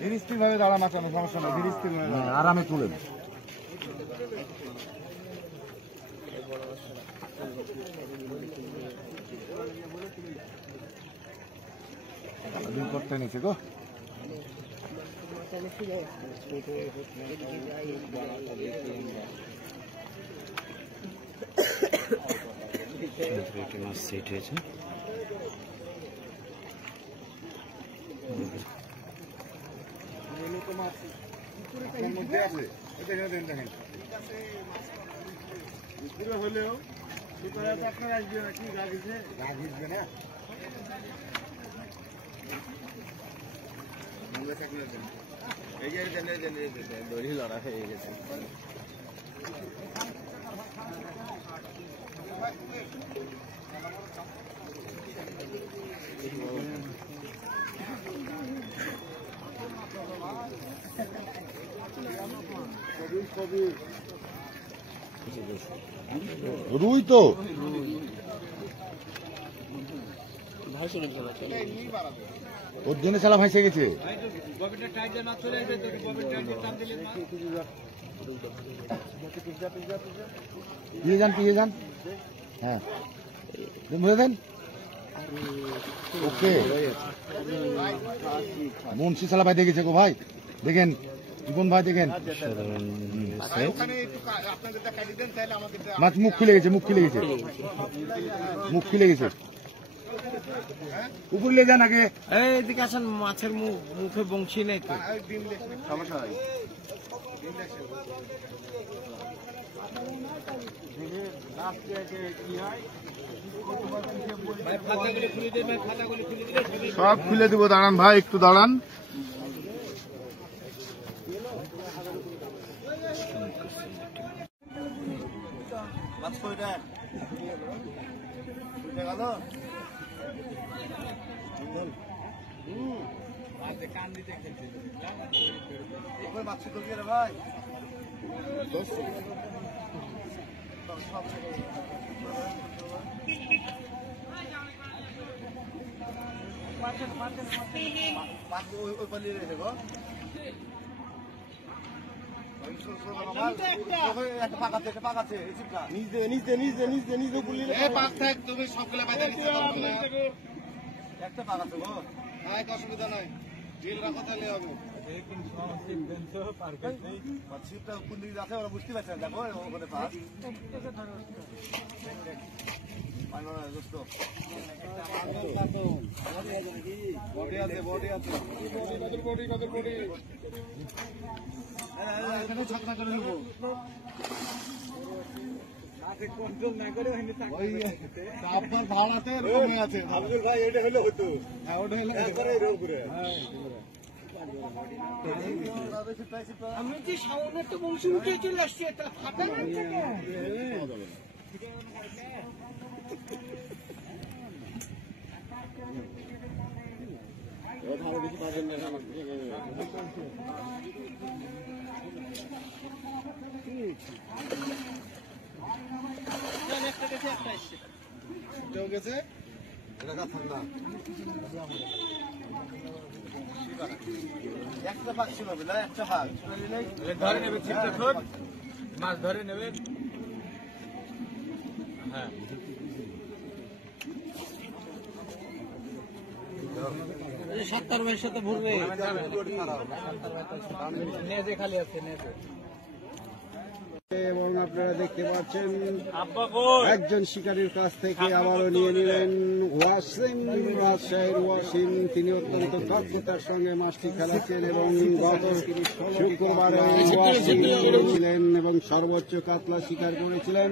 ধীর স্থির ভাবে দাঁড়া মাচানো, সমস্যা নেই, ধীর স্থির ভাবে আরামে তুলেন। করতে নিচে গো মাছ সেট হয়েছে। মধ্যে আছে হলেও আপনার আসবে না, কি গা ঘিসবে না। দড়ি লড়া হয়ে গেছে। রুই তো ওর জন্য চালা ভাসে গেছে। পিয়ে যান হ্যাঁ বুঝে দেন। ওকে মুন্সি চালা ভাই দেখেছে গো ভাই, দেখেন জীবন ভাই দেখেন মাছ মুখ খুলে গেছে, মুখ খুলে গেছে, মুখ খুলে গেছে। উপর নিয়ে যান আগে, এদিকে আসেন। মাছের মুখে বংশী নেই তো, সমস্যা নাই। সব খুলে দেবো, দাঁড়ান ভাই, একটু দাঁড়ান। ভাই অসুবিধা নাই, বিল রাখা তাহলে হবে। কোন দিকে যাচ্ছে ওরা বুঝতে পারছে না, দেখো ওখানে পাস বডি আছে, বডি আছে, এখানে ছাকনা করে নেবো। আপনার ভাড়াতে এরকমই আছে আব্দুল ভাই, ওটা হলে হতো। হ্যাঁ ওটা হলে আমি যে সামনে তো বংশী উঠে চলে আসছি, ফাটা গেছে, একটা ভাগ ছিল, একটা ভাগ ধরে নেবে, মাছ ধরে নেবে। হ্যাঁ সাতটার ভাইয়ের সাথে ভরবে, নেজে খালি আছে নেজে। এবং আপনারা দেখতে পাচ্ছেন একজন শিকারীর কাছ থেকে আবারও নিয়ে নিলেন ওয়াসিম, রাজশাহীর ওয়াসিম। তিনি অত্যন্ত দক্ষতার সঙ্গে মাছটি খেলাচ্ছেন এবং গত শুক্রবারে ওয়াসিম করেছিলেন এবং সর্বোচ্চ কাতলা শিকার করেছিলেন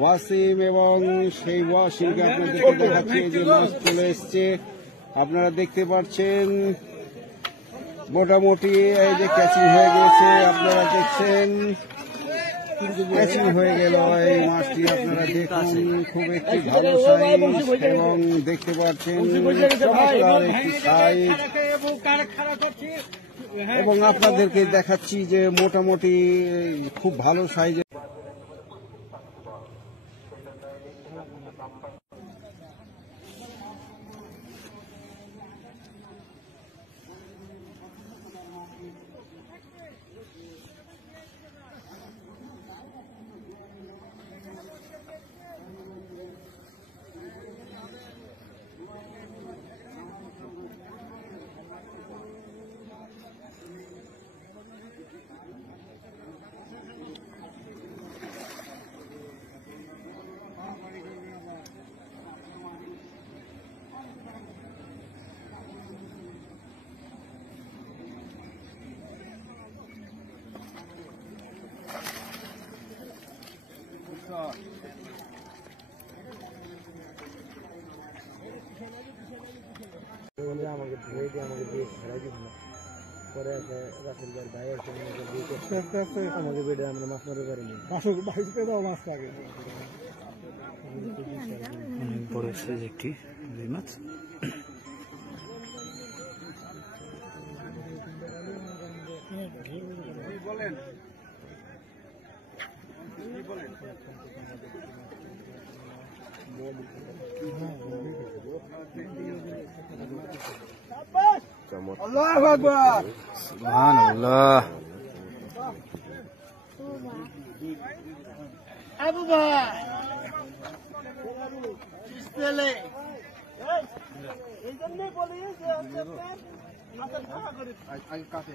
ওয়াসিম। এবং সেই ওয়াসিমকে আপনাদেরকে দেখাচ্ছে যে মাছ চলে এসছে, আপনারা দেখতে পাচ্ছেন মোটামুটি এই যে ক্যাচিং হয়ে গেছে, আপনারা দেখছেন ক্যাচিং হয়ে গেল এই মাছটি। আপনারা দেখুন খুব একটি ভালো সাইজ এবং দেখতে পাচ্ছেন চমৎকার একটি সাইজ। এবং আপনাদেরকে দেখাচ্ছি যে মোটামুটি খুব ভালো সাইজের। আমাকে ধরে দিয়ে আমাকে দিয়ে খেলাই দিল না পরে আছে রাসেল ভাই ভাই আছে আমাকে বেডে আমরা মাছ মারতে পারিনি মাছ লাগে অনেক বড় সাইজ একটি রুই মাছ বলেন আল্লাহু আকবার সুবহানাল্লাহ আবু ভাই ইসলে এই জন্য বলি যে আপনার মাথার খাওয়া করে আগে কাটে